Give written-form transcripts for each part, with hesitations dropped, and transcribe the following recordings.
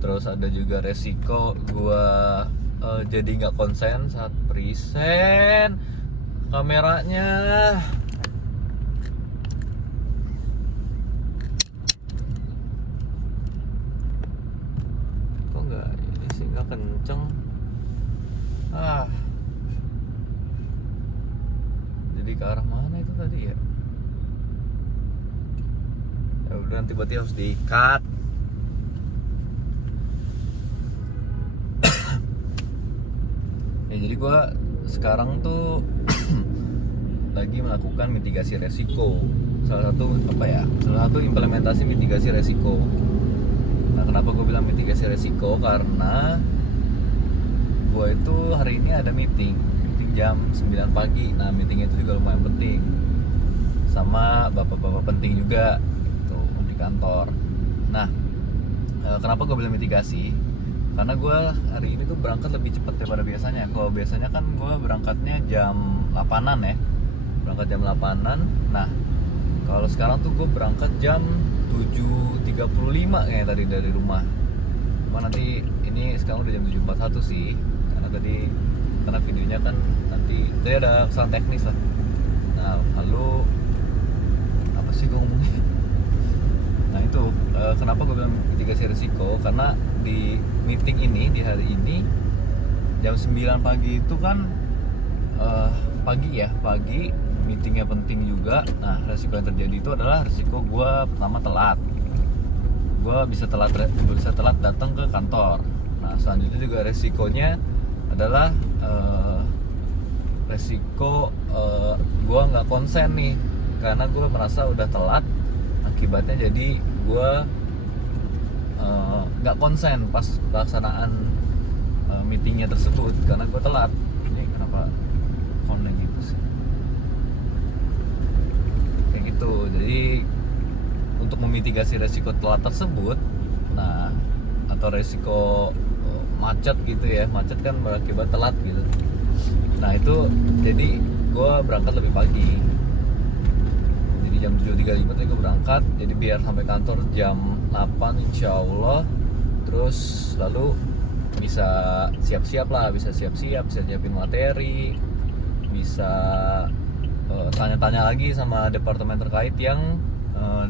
Terus ada juga resiko gue jadi nggak konsen saat present kameranya. Kok nggak ini sih, nggak kenceng. Jadi ke arah mana itu tadi ya? Ya udah, nanti berarti harus di-cut. Ya jadi gue sekarang tuh lagi melakukan mitigasi resiko. Salah satu implementasi mitigasi resiko. Nah, kenapa gue bilang mitigasi resiko? Karena gue itu hari ini ada meeting jam 9 pagi. Nah, meeting itu juga lumayan penting, sama bapak-bapak penting juga gitu di kantor. Nah, kenapa gue bilang mitigasi? Karena gue hari ini tuh berangkat lebih cepat daripada biasanya. Kalau biasanya kan gue berangkatnya jam 8-an ya, berangkat jam 8-an. Nah, kalau sekarang tuh gue berangkat jam 7.35 kayak tadi dari rumah. Cuma nanti ini sekarang udah jam 7.41 sih, karena videonya kan nanti ada kesalahan teknis lah. Nah, lalu apa sih gue ngomongnya? Nah itu kenapa gue bilang mitigasi risiko, karena di meeting ini, di hari ini jam 9 pagi itu kan pagi meetingnya penting juga. Nah, resiko yang terjadi itu adalah resiko gue pertama telat. Gue bisa telat datang ke kantor. Nah, selanjutnya juga resikonya adalah resiko gue nggak konsen nih, karena gue merasa udah telat. Akibatnya jadi gue nggak konsen pas pelaksanaan meetingnya tersebut karena gue telat. Ini kenapa koneng gitu sih? Kayak gitu. Jadi untuk memitigasi resiko telat tersebut, nah atau resiko macet gitu ya, macet kan berakibat telat gitu. Nah itu jadi gue berangkat lebih pagi. Jadi jam 7.35 tadi gue berangkat, jadi biar sampai kantor jam 8 insya Allah. Terus lalu bisa siap-siap, bisa siapin materi, bisa tanya-tanya lagi sama departemen terkait yang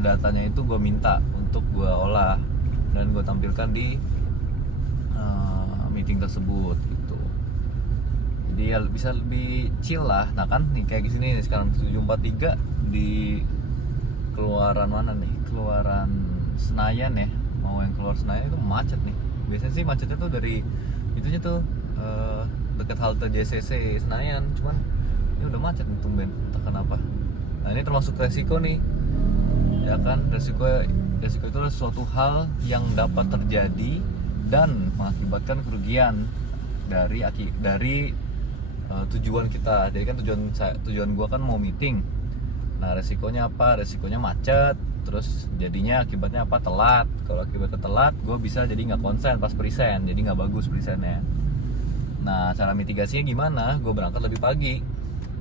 datanya itu gue minta untuk gue olah dan gue tampilkan di meeting tersebut gitu. Jadi ya bisa lebih chill lah. Nah kan nih kayak gini nih sekarang 7.43 di keluaran mana nih? Keluaran Senayan ya. Mau yang keluar Senayan itu macet nih. Biasanya sih macetnya tuh dari itunya tuh dekat halte JCC Senayan. Cuman ini udah macet nih tumben, entah kenapa. Nah ini termasuk resiko nih, ya kan? Resiko itu adalah suatu hal yang dapat terjadi dan mengakibatkan kerugian dari tujuan kita. Jadi kan tujuan gua kan mau meeting. Nah resikonya apa? Resikonya macet. Terus jadinya akibatnya apa? Telat. Kalau akibatnya telat, gue bisa jadi nggak konsen pas present, jadi nggak bagus presentnya. Nah cara mitigasinya gimana? Gue berangkat lebih pagi.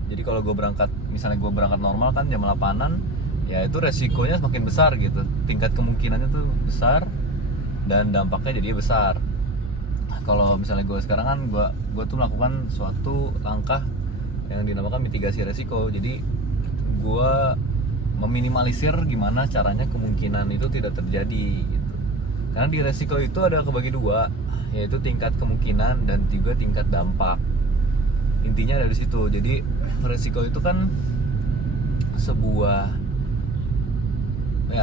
Jadi kalau misalnya gue berangkat normal kan jam 8-an, ya itu resikonya semakin besar gitu. Tingkat kemungkinannya tuh besar dan dampaknya jadi besar. Kalau misalnya gue sekarang kan gue tuh melakukan suatu langkah yang dinamakan mitigasi resiko. Jadi gue meminimalisir gimana caranya kemungkinan itu tidak terjadi gitu. Karena di resiko itu ada kebagi dua, yaitu tingkat kemungkinan dan juga tingkat dampak. Intinya dari situ. Jadi resiko itu kan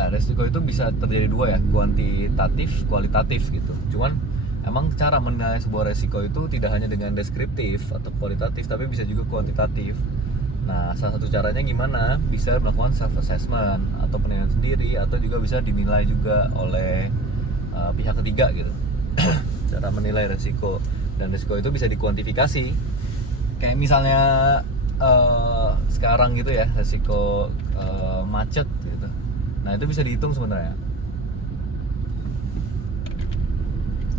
resiko itu bisa terjadi dua ya, kuantitatif, kualitatif gitu. Cuman emang cara menilai sebuah resiko itu tidak hanya dengan deskriptif atau kualitatif, tapi bisa juga kuantitatif. Nah, salah satu caranya gimana? Bisa melakukan self assessment atau penilaian sendiri, atau juga bisa dinilai juga oleh pihak ketiga gitu. Cara menilai resiko, dan resiko itu bisa dikuantifikasi. Kayak misalnya sekarang gitu ya, resiko macet gitu. Nah, itu bisa dihitung sebenarnya.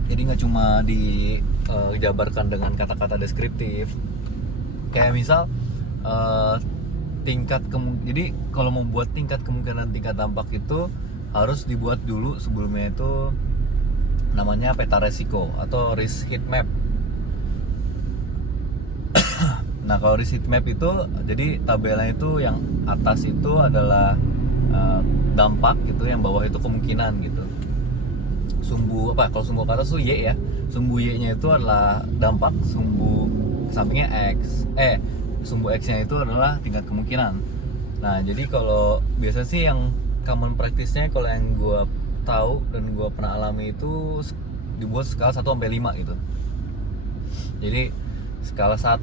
Jadi nggak cuma dijabarkan dengan kata-kata deskriptif. Kayak misal jadi kalau mau buat tingkat kemungkinan, tingkat dampak itu harus dibuat dulu sebelumnya itu namanya peta resiko atau risk heat map. Nah kalau risk heat map itu jadi tabelnya itu yang atas itu adalah dampak gitu, yang bawah itu kemungkinan gitu. Sumbu apa, kalau sumbu ke atas tuh Y ya, sumbu Y nya itu adalah dampak, sumbu sampingnya X, sumbu X nya itu adalah tingkat kemungkinan. Nah jadi kalau biasa sih yang common practice-nya, kalau yang gue tahu dan gue pernah alami itu dibuat skala 1 sampai 5 gitu. Jadi skala 1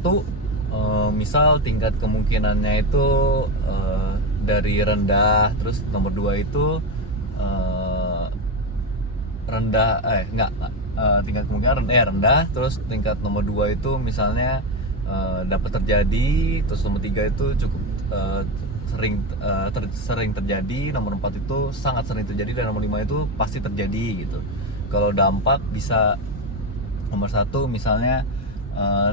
misal tingkat kemungkinannya itu dari rendah, terus nomor 2 itu rendah, tingkat kemungkinan rendah, terus tingkat nomor 2 itu misalnya dapat terjadi, terus nomor 3 itu cukup sering terjadi, nomor 4 itu sangat sering terjadi, dan nomor 5 itu pasti terjadi gitu. Kalau dampak bisa nomor 1 misalnya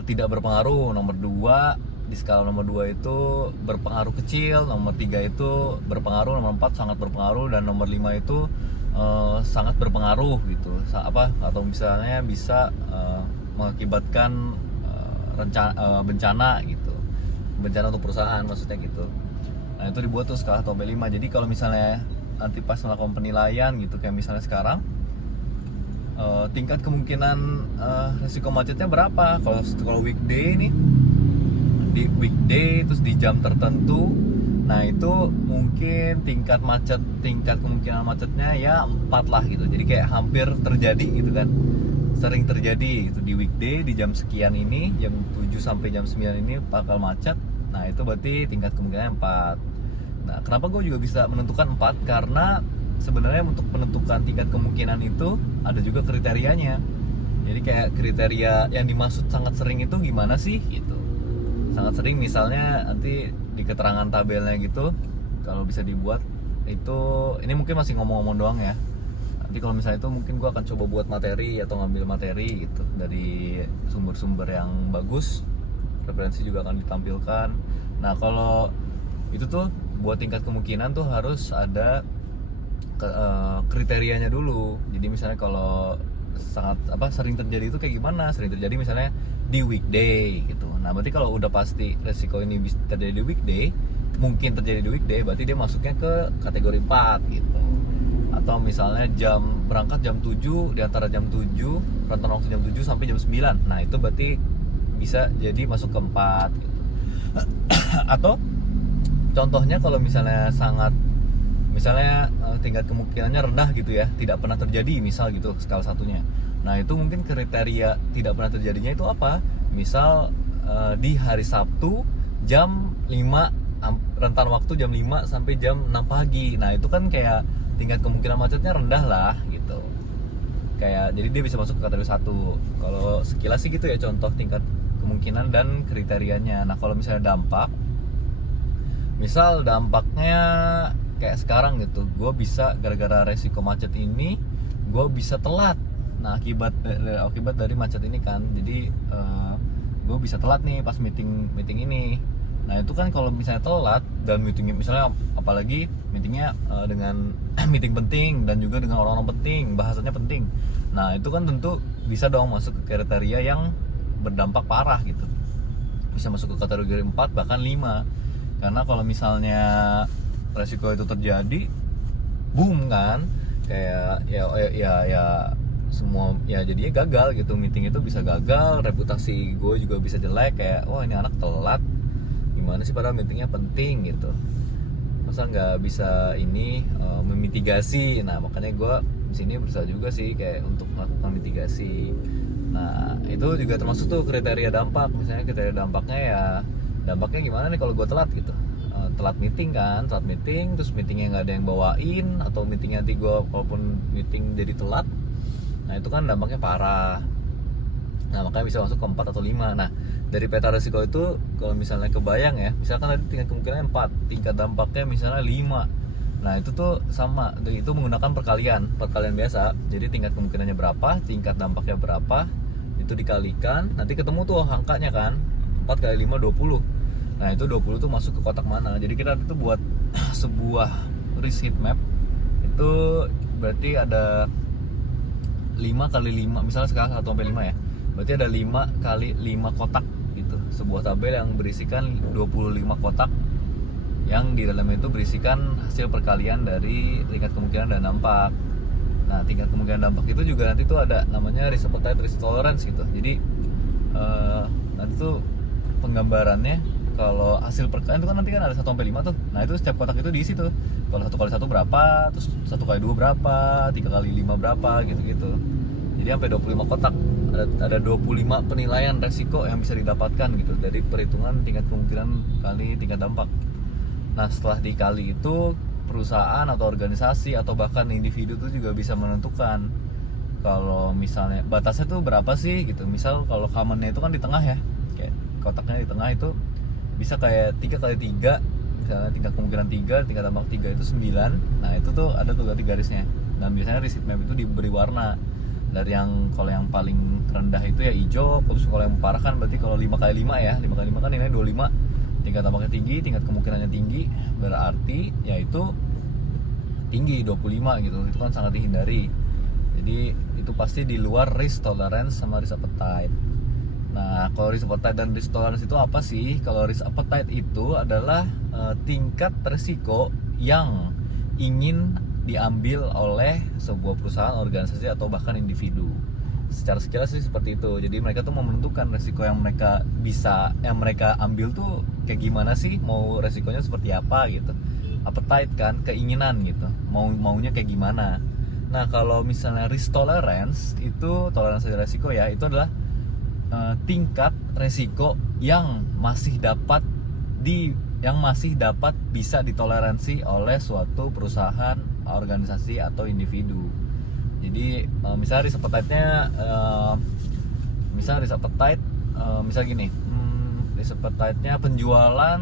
tidak berpengaruh, nomor 2 di skala nomor 2 itu berpengaruh kecil, nomor 3 itu berpengaruh, nomor 4 sangat berpengaruh, dan nomor 5 itu sangat berpengaruh gitu. Atau misalnya bisa mengakibatkan bencana gitu, bencana untuk perusahaan maksudnya gitu. Nah itu dibuat tuh skala 1 sampai 5. Jadi kalau misalnya nanti pas melakukan penilaian gitu, kayak misalnya sekarang tingkat kemungkinan resiko macetnya berapa. Kalau weekday nih, di weekday terus di jam tertentu, nah itu mungkin tingkat kemungkinan macetnya ya 4 lah gitu. Jadi kayak hampir terjadi gitu kan, sering terjadi itu di weekday di jam sekian ini, jam 7 sampai jam 9 ini bakal macet. Nah itu berarti tingkat kemungkinan 4. Nah kenapa gue juga bisa menentukan 4? Karena sebenarnya untuk menentukan tingkat kemungkinan itu ada juga kriterianya. Jadi kayak kriteria yang dimaksud sangat sering itu gimana sih gitu. Sangat sering misalnya nanti di keterangan tabelnya gitu, kalau bisa dibuat itu, ini mungkin masih ngomong-ngomong doang ya. Nanti kalau misalnya itu mungkin gue akan coba buat materi atau ngambil materi gitu dari sumber-sumber yang bagus, referensi juga akan ditampilkan. Nah kalau itu tuh buat tingkat kemungkinan tuh harus ada kriterianya dulu. Jadi misalnya kalau sering terjadi itu kayak gimana? Sering terjadi misalnya di weekday gitu. Nah berarti kalau udah pasti resiko ini bisa terjadi di weekday, mungkin terjadi di weekday, berarti dia masuknya ke kategori 4 gitu. Atau misalnya berangkat jam 7, di antara jam 7, rentan waktu jam 7 sampai jam 9. Nah itu berarti bisa jadi masuk ke 4 gitu. Atau contohnya kalau misalnya tingkat kemungkinannya rendah gitu ya, tidak pernah terjadi misal gitu skala 1-nya. Nah itu mungkin kriteria tidak pernah terjadinya itu apa? Misal di hari Sabtu jam 5, rentan waktu jam 5 sampai jam 6 pagi. Nah itu kan kayak tingkat kemungkinan macetnya rendah lah gitu. Kayak jadi dia bisa masuk ke kategori 1. Kalau sekilas sih gitu ya contoh tingkat kemungkinan dan kriterianya. Nah kalau misalnya dampak, misal dampaknya kayak sekarang gitu, gue bisa gara-gara resiko macet ini gue bisa telat. Nah akibat dari macet ini kan, jadi gue bisa telat nih pas meeting ini. Nah itu kan kalau misalnya telat dan meetingnya misalnya, apalagi meetingnya dengan meeting penting dan juga dengan orang-orang penting, bahasanya penting. Nah itu kan tentu bisa dong masuk ke kriteria yang berdampak parah gitu, bisa masuk ke kategori 4 bahkan 5. Karena kalau misalnya resiko itu terjadi, boom kan, kayak ya semua ya jadinya gagal gitu, meeting itu bisa gagal, reputasi gue juga bisa jelek, kayak wah ini anak telat gimana sih padahal meetingnya penting gitu, masa nggak bisa memitigasi. Nah makanya gue di sini berusaha juga sih kayak untuk melakukan mitigasi. Nah itu juga termasuk tuh kriteria dampak. Misalnya kriteria dampaknya gimana nih kalau gue telat gitu, telat meeting terus meetingnya nggak ada yang bawain, atau meetingnya nanti gue walaupun meeting jadi telat, nah itu kan dampaknya parah. Nah makanya bisa masuk ke 4 atau 5. Nah dari peta risiko itu kalau misalnya kebayang ya, misalkan tadi tingkat kemungkinan 4, tingkat dampaknya misalnya 5. Nah itu tuh sama, itu menggunakan perkalian biasa. Jadi tingkat kemungkinannya berapa, tingkat dampaknya berapa, itu dikalikan, nanti ketemu tuh angkanya kan, 4 kali 5 20. Nah itu 20 tuh masuk ke kotak mana. Jadi kita itu buat sebuah risk heat map, itu berarti ada 5 5 kali 5, misalnya skala 1 sampai 5 ya. Berarti ada 5 kali 5 kotak gitu. Sebuah tabel yang berisikan 25 kotak yang di dalamnya itu berisikan hasil perkalian dari tingkat kemungkinan dan dampak. Nah, tingkat kemungkinan dampak itu juga nanti tuh ada namanya risk appetite, risk tolerance gitu. Jadi nanti tuh penggambarannya kalau hasil perkalian itu kan nanti kan ada 1 sampai 5 tuh. Nah, itu setiap kotak itu diisi tuh. Kalau 1 kali 1 berapa, terus 1 kali 2 berapa, 3 kali 5 berapa gitu-gitu. Jadi sampai 25 kotak. Ada 25 penilaian resiko yang bisa didapatkan gitu dari perhitungan tingkat kemungkinan kali tingkat dampak. Nah, setelah dikali itu perusahaan atau organisasi atau bahkan individu itu juga bisa menentukan kalau misalnya batasnya tuh berapa sih gitu. Misal kalau commonnya itu kan di tengah ya, kayak kotaknya di tengah itu bisa kayak 3 kali 3, misalnya tingkat kemungkinan 3, tingkat dampak 3 itu 9. Nah, itu tuh ada tuh garisnya. Dan biasanya risk map itu diberi warna dari yang kalau yang paling rendah itu ya hijau, terus kalau yang parah kan berarti kalau 5 kali 5 ya, 5 kali 5 kan nilainya 25, tingkat dampaknya tinggi, tingkat kemungkinannya tinggi, berarti yaitu tinggi 25 gitu. Itu kan sangat dihindari. Jadi itu pasti di luar risk tolerance sama risk appetite. Nah, kalau risk appetite dan risk tolerance itu apa sih? Kalau risk appetite itu adalah tingkat resiko yang ingin diambil oleh sebuah perusahaan, organisasi atau bahkan individu. Secara sekilas sih seperti itu. Jadi mereka tuh mau menentukan resiko yang mereka ambil tuh kayak gimana sih, mau resikonya seperti apa gitu. Appetite kan, keinginan gitu. Maunya kayak gimana. Nah, kalau misalnya risk tolerance itu toleransi resiko ya, itu adalah tingkat resiko yang masih dapat bisa ditoleransi oleh suatu perusahaan, organisasi atau individu. Jadi misalnya risk appetite-nya misal gini, risk appetite-nya penjualan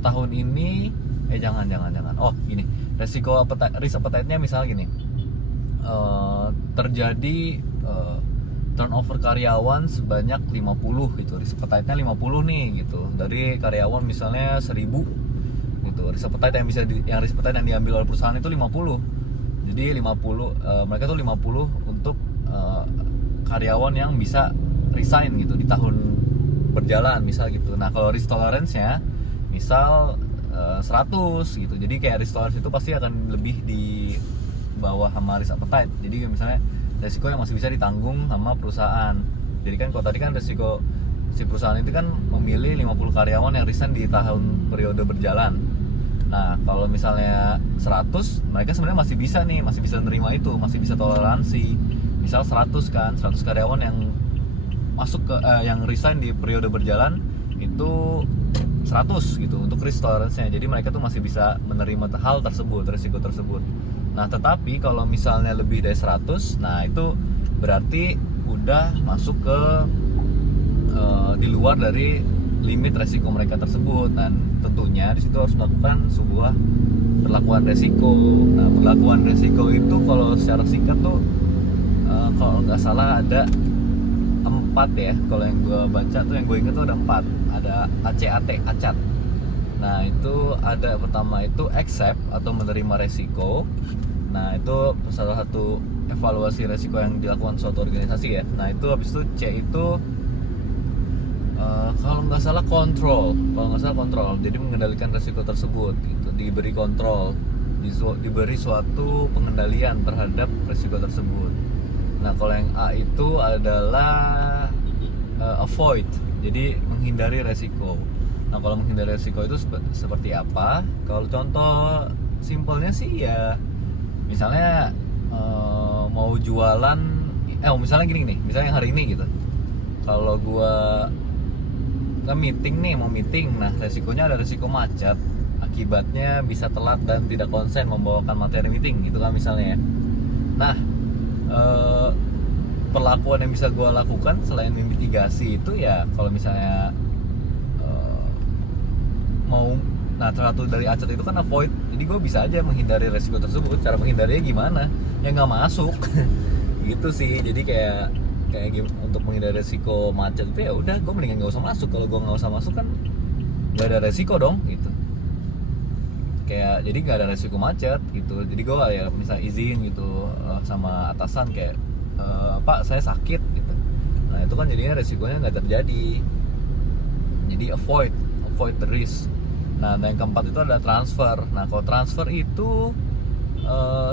tahun ini jangan. Oh, gini. Risk appetite-nya misal gini. Terjadi turnover karyawan sebanyak 50 gitu. Risk appetite-nya 50 nih gitu. Dari karyawan misalnya 1000 gitu. Risk appetite yang diambil oleh perusahaan itu 50. Jadi 50 mereka tuh 50 untuk karyawan yang bisa resign gitu di tahun berjalan misal gitu. Nah, kalau risk tolerance-nya misal 100 gitu. Jadi kayak risk tolerance itu pasti akan lebih di bawah sama risk appetite. Jadi misalnya resiko yang masih bisa ditanggung sama perusahaan. Jadi kan kalau tadi kan resiko si perusahaan itu kan memilih 50 karyawan yang resign di tahun periode berjalan. Nah, kalau misalnya 100, mereka sebenarnya masih bisa nerima itu, masih bisa toleransi. Misal 100 karyawan yang masuk ke yang resign di periode berjalan itu 100 gitu untuk risk tolerance-nya. Jadi mereka tuh masih bisa menerima hal tersebut, risiko tersebut. Nah, tetapi kalau misalnya lebih dari 100, nah itu berarti udah masuk ke di luar dari limit resiko mereka tersebut. Dan tentunya di situ harus melakukan sebuah perlakuan resiko. Nah, perlakuan resiko itu kalau secara singkat tuh kalau nggak salah ada 4 ya. Kalau yang gue baca tuh, yang gue ingat tuh ada 4. Ada ACAT. Nah, itu ada pertama itu accept atau menerima resiko. Nah, itu salah satu evaluasi resiko yang dilakukan suatu organisasi ya. Nah, itu habis itu C itu kalau nggak salah kontrol. Jadi mengendalikan resiko tersebut gitu. Diberi kontrol, diberi suatu pengendalian terhadap resiko tersebut. Nah, kalau yang A itu adalah avoid. Jadi menghindari resiko. Nah, kalau menghindari resiko itu seperti apa? Kalau contoh simpelnya sih ya, misalnya mau jualan, misalnya gini nih, misalnya hari ini gitu. Kalau gua mau meeting, nah resikonya ada resiko macet. Akibatnya bisa telat dan tidak konsen membawakan materi meeting, gitu kan misalnya ya. Nah, perlakuan yang bisa gua lakukan selain mitigasi itu ya, kalau misalnya satu dari acet itu kan avoid. Jadi gue bisa aja menghindari resiko tersebut. Cara menghindarinya gimana? Ya nggak masuk. Gitu sih. Jadi kayak untuk menghindari resiko macet itu ya udah gue mendingan nggak usah masuk. Kalau gue nggak usah masuk kan nggak ada resiko dong gitu. kayak jadi nggak ada resiko macet gitu. Jadi gue ya misal izin gitu sama atasan kayak Pak saya sakit gitu. Nah itu kan jadinya resikonya nggak terjadi. Jadi avoid the risk. Nah yang keempat itu adalah transfer. Nah kalau transfer itu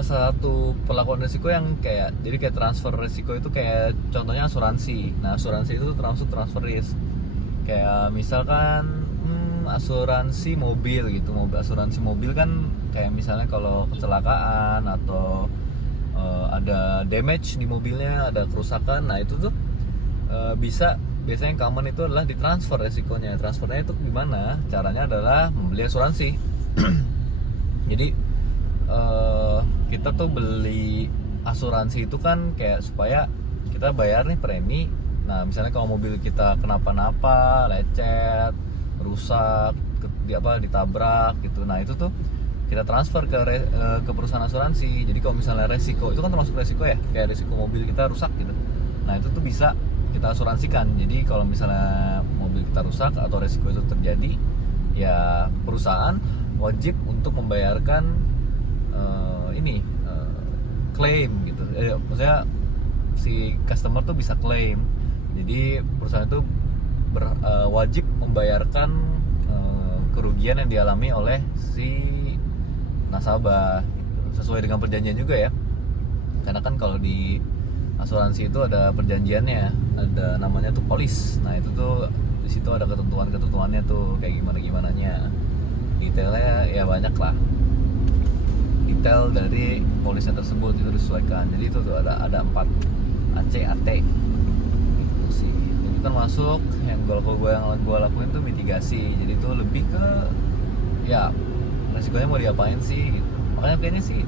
satu perlakuan risiko yang kayak, jadi kayak transfer risiko itu kayak contohnya asuransi. Nah asuransi itu termasuk transfer risk. Kayak misalkan asuransi mobil gitu. Asuransi mobil kan kayak misalnya kalau kecelakaan atau ada damage di mobilnya, ada kerusakan. Nah itu tuh biasanya yang common itu adalah ditransfer resikonya. Transfernya itu gimana? Caranya adalah membeli asuransi. Jadi kita tuh beli asuransi itu kan kayak supaya kita bayar nih premi. Nah misalnya kalau mobil kita kenapa-napa, lecet, rusak, ditabrak gitu. Nah itu tuh kita transfer ke perusahaan asuransi. Jadi kalau misalnya resiko itu kan termasuk resiko ya, kayak resiko mobil kita rusak gitu. Nah itu tuh bisa kita asuransikan. Jadi kalau misalnya mobil kita rusak atau resiko itu terjadi, ya perusahaan wajib untuk membayarkan klaim gitu. Maksudnya si customer tuh bisa klaim. Jadi perusahaan itu wajib membayarkan kerugian yang dialami oleh si nasabah gitu. Sesuai dengan perjanjian juga ya. Karena kan kalau di asuransi itu ada perjanjiannya, ada namanya tuh polis. Nah itu tuh di situ ada ketentuannya tuh kayak gimananya. Detailnya ya banyak lah. Detail dari polisnya tersebut itu disesuaikan. Jadi itu tuh ada 4 AC, AT gitu sih. Itu kan masuk yang gue lakuin tuh mitigasi. Jadi itu lebih ke ya resikonya mau diapain sih gitu. Makanya kayaknya sih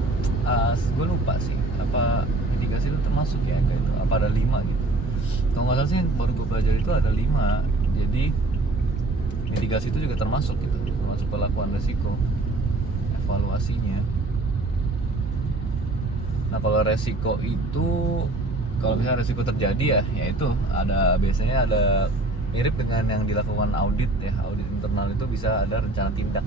gue lupa sih apa mitigasi itu termasuk ya kayak itu. Apa ada 5 gitu. Kalau nggak salah sih baru gue pelajari itu ada 5. Jadi mitigasi itu juga termasuk gitu. Termasuk perlakuan resiko, evaluasinya. Nah kalau resiko itu, kalau misalnya resiko terjadi ya itu biasanya ada mirip dengan yang dilakukan audit ya. Audit internal itu bisa ada rencana tindak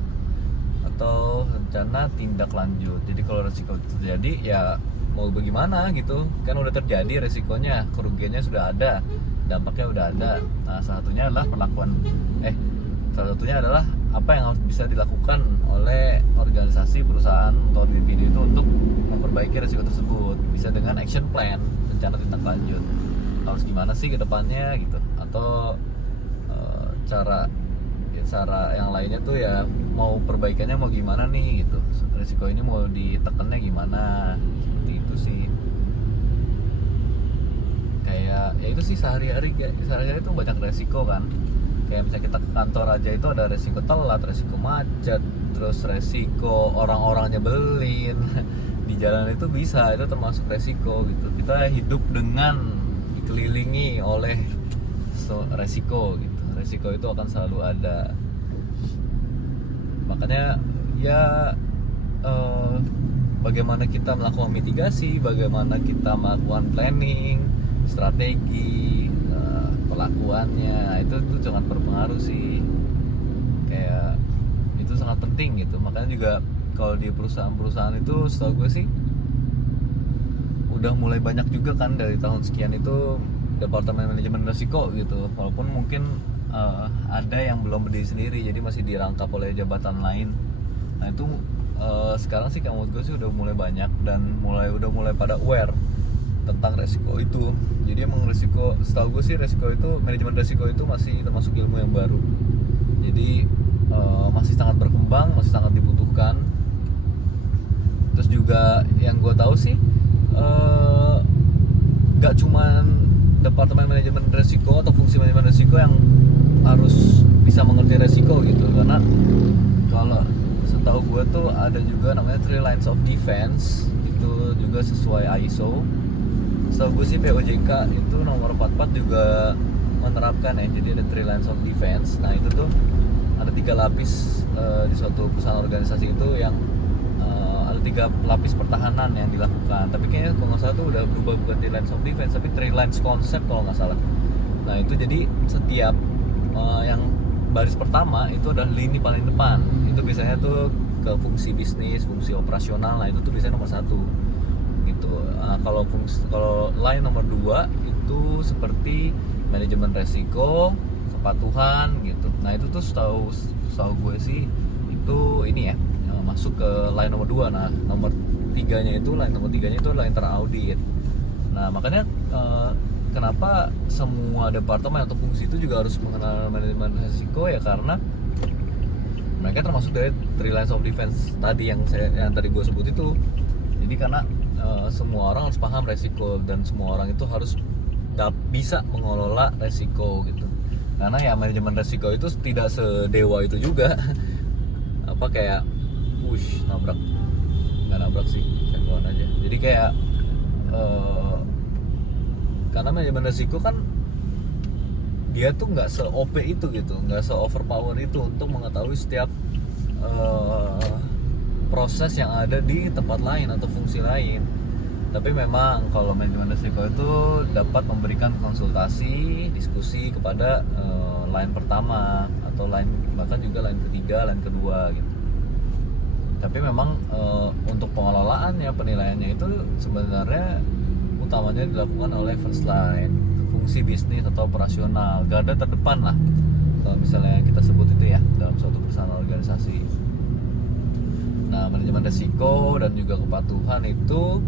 atau rencana tindak lanjut. Jadi kalau resiko terjadi ya mau bagaimana gitu, kan udah terjadi resikonya, kerugiannya sudah ada, dampaknya udah ada. Nah salah satunya adalah apa yang harus bisa dilakukan oleh organisasi, perusahaan, atau individu itu untuk memperbaiki resiko tersebut. Bisa dengan action plan, rencana tindak lanjut. Harus gimana sih ke depannya gitu. Atau cara yang lainnya tuh ya mau perbaikannya mau gimana nih gitu. Resiko ini mau ditekannya gimana. Seperti itu sih. Kayak ya itu sih sehari-hari itu banyak resiko kan. Kayak misalnya kita ke kantor aja itu ada resiko telat, resiko macet, terus resiko orang-orang nyebelin di jalan itu bisa, itu termasuk resiko gitu. Kita hidup dengan dikelilingi oleh resiko gitu. Resiko itu akan selalu ada. Makanya ya bagaimana kita melakukan mitigasi, bagaimana kita melakukan planning, strategi, pelakuannya itu sangat berpengaruh sih. Kayak itu sangat penting gitu. Makanya juga kalau di perusahaan-perusahaan itu setahu gue sih udah mulai banyak juga kan dari tahun sekian itu departemen manajemen risiko gitu. Walaupun mungkin ada yang belum berdiri sendiri, jadi masih dirangkap oleh jabatan lain. Nah itu sekarang sih menurut gue sih udah mulai banyak dan udah mulai pada aware tentang resiko itu. Jadi emang resiko, setahu gue sih resiko itu, manajemen resiko itu masih termasuk ilmu yang baru. Jadi masih sangat berkembang, masih sangat dibutuhkan. Terus juga yang gue tahu sih gak cuman departemen manajemen resiko atau fungsi manajemen resiko yang harus bisa mengerti resiko gitu. Karena kalau setahu gue tuh ada juga namanya 3 lines of defense, itu juga sesuai ISO. Setahu gue sih POJK itu nomor 44 juga menerapkan ya. Jadi ada 3 lines of defense. Nah itu tuh ada 3 lapis di suatu perusahaan organisasi itu yang ada 3 lapis pertahanan yang dilakukan. Tapi kayaknya kalau nggak salah tuh udah berubah, bukan 3 lines of defense tapi 3 lines concept kalau nggak salah. Nah itu jadi setiap yang baris pertama itu adalah lini paling depan. Itu biasanya tuh ke fungsi bisnis, fungsi operasional. Nah itu tuh biasanya nomor satu gitu. Kalau line nomor dua itu seperti manajemen resiko, kepatuhan gitu. Nah itu tuh setahu gue sih itu ini ya, masuk ke line nomor dua. Nah line nomor tiganya itu line teraudit. Nah makanya kenapa semua departemen atau fungsi itu juga harus mengenal manajemen resiko ya, karena mereka termasuk dari three lines of defense tadi yang tadi gue sebut itu. Jadi karena semua orang harus paham resiko dan semua orang itu harus bisa mengelola resiko gitu. Karena ya manajemen resiko itu tidak sedewa itu juga. Apa kayak nabrak, nggak nabrak sih, senggol aja. Jadi kayak karena manajemen resiko kan dia tuh nggak se-OP itu gitu, nggak se-overpower itu untuk mengetahui setiap proses yang ada di tempat lain atau fungsi lain. Tapi memang kalau manajemen risiko itu dapat memberikan konsultasi, diskusi kepada line pertama atau line, bahkan juga line ketiga, line kedua gitu. Tapi memang untuk pengelolaannya, penilaiannya itu sebenarnya utamanya dilakukan oleh first line, fungsi bisnis atau operasional, garda terdepan lah kalau misalnya kita sebut itu ya dalam suatu perusahaan organisasi. Nah, manajemen risiko dan juga kepatuhan itu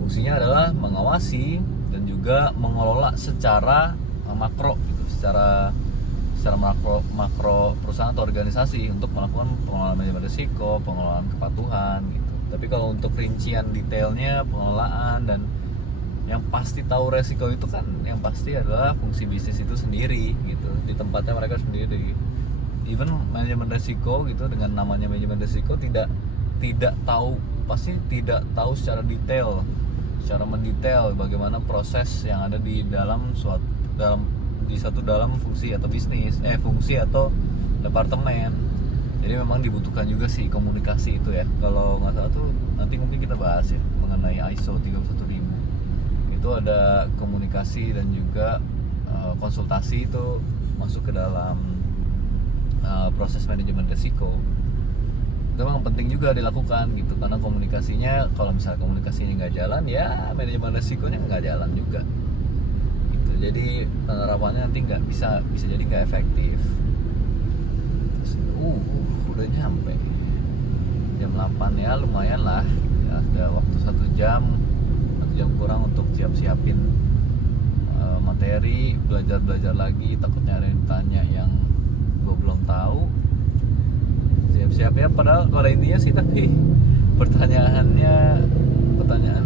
fungsinya adalah mengawasi dan juga mengelola secara makro gitu, secara makro perusahaan atau organisasi untuk melakukan pengelolaan manajemen risiko, pengelolaan kepatuhan gitu. Tapi kalau untuk rincian detailnya pengelolaan dan yang pasti tahu resiko itu kan yang pasti adalah fungsi bisnis itu sendiri gitu, di tempatnya mereka sendiri. Even manajemen risiko gitu dengan namanya manajemen risiko tidak pasti tidak tahu secara mendetail bagaimana proses yang ada di dalam fungsi atau fungsi atau departemen. Jadi memang dibutuhkan juga sih komunikasi itu ya. Kalau nggak salah tuh nanti mungkin kita bahas ya mengenai ISO 31000. Itu ada komunikasi dan juga konsultasi itu masuk ke dalam proses manajemen risiko. Itu memang penting juga dilakukan gitu, karena komunikasinya, kalau misalnya komunikasinya nggak jalan ya manajemen risikonya nggak jalan juga gitu. Jadi penerapannya nanti nggak bisa jadi nggak efektif. Udah nyampe jam 8 ya, lumayan lah ya, ada waktu 1 jam kurang untuk siapin materi, belajar lagi. Takutnya ada yang tanya yang gue belum tahu. Siap-siap ya, padahal kalau intinya sih, tapi pertanyaan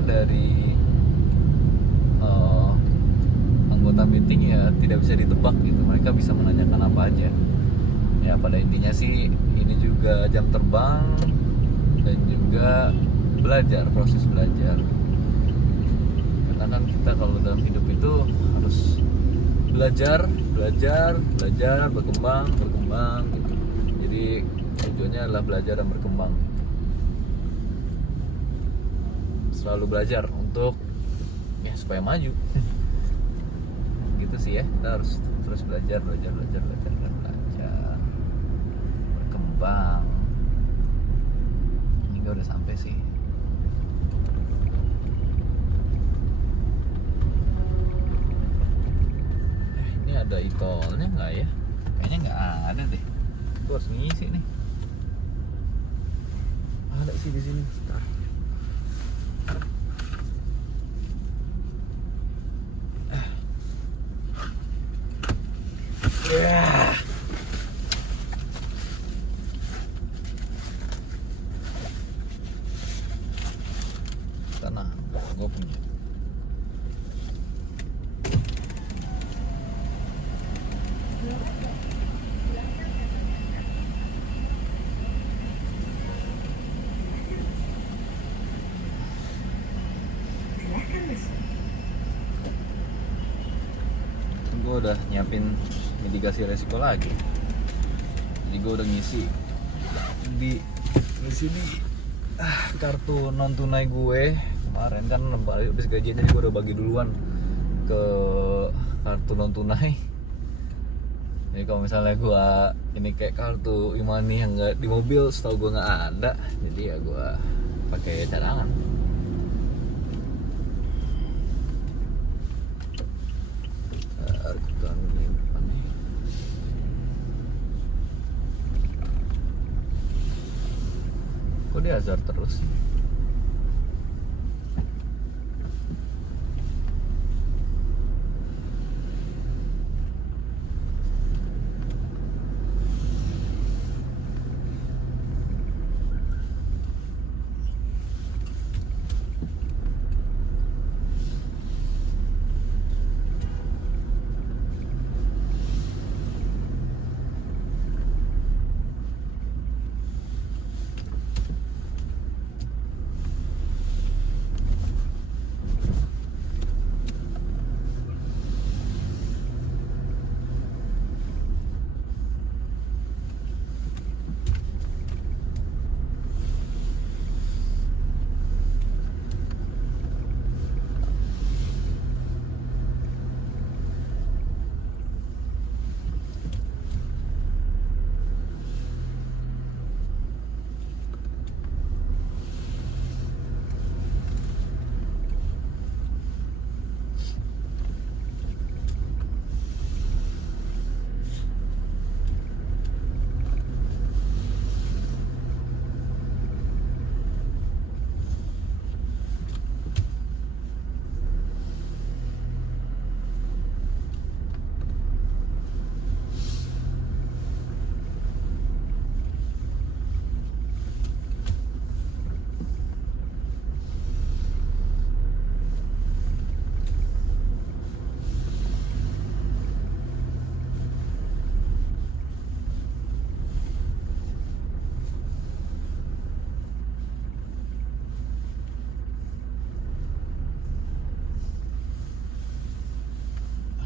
dari anggota meeting ya tidak bisa ditebak gitu. Mereka bisa menanyakan apa aja ya. Pada intinya sih ini juga jam terbang dan juga proses belajar. Karena kan kita kalau dalam hidup itu harus belajar, berkembang gitu. Jadi tujuannya adalah belajar dan berkembang. Selalu belajar untuk ya supaya maju. Gitu sih ya. Kita harus terus belajar, berkembang. Ini udah sampai sih. Ini ada e-tollnya nggak ya? Kayaknya nggak ada deh. Gue harus ngisi nih. Ada sih di sini. Bentar. Tenang, gue punya. Gue udah nyiapin mitigasi resiko lagi. Jadi gue udah ngisi di sini kartu non tunai gue kemarin kan habis gajian, jadi gue udah bagi duluan ke kartu non tunai. Jadi kalau misalnya gua ini kayak kartu e-money yang nggak di mobil, setahu gua nggak ada, jadi ya gua pakai cadangan. Kita ini depan nih. Kok dia hazard terus?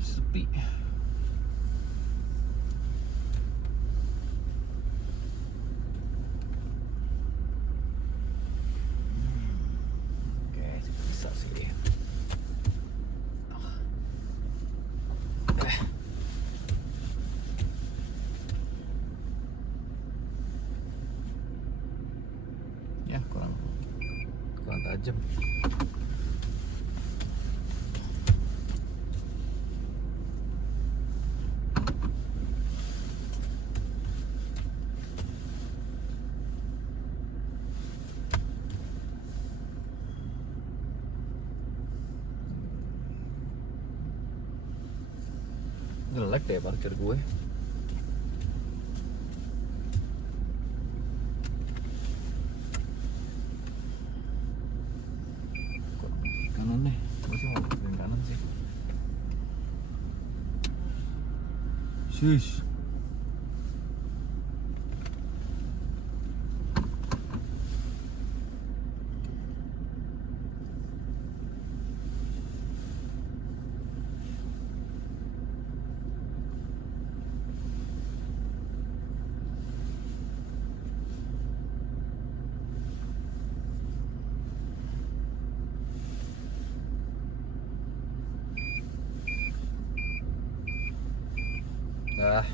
Sepi. Oke, bisa sih. Ya kurang tajam. Jelek deh parkir gue. Kanan deh, gue sih mau ke kanan sih. Shush. Dah.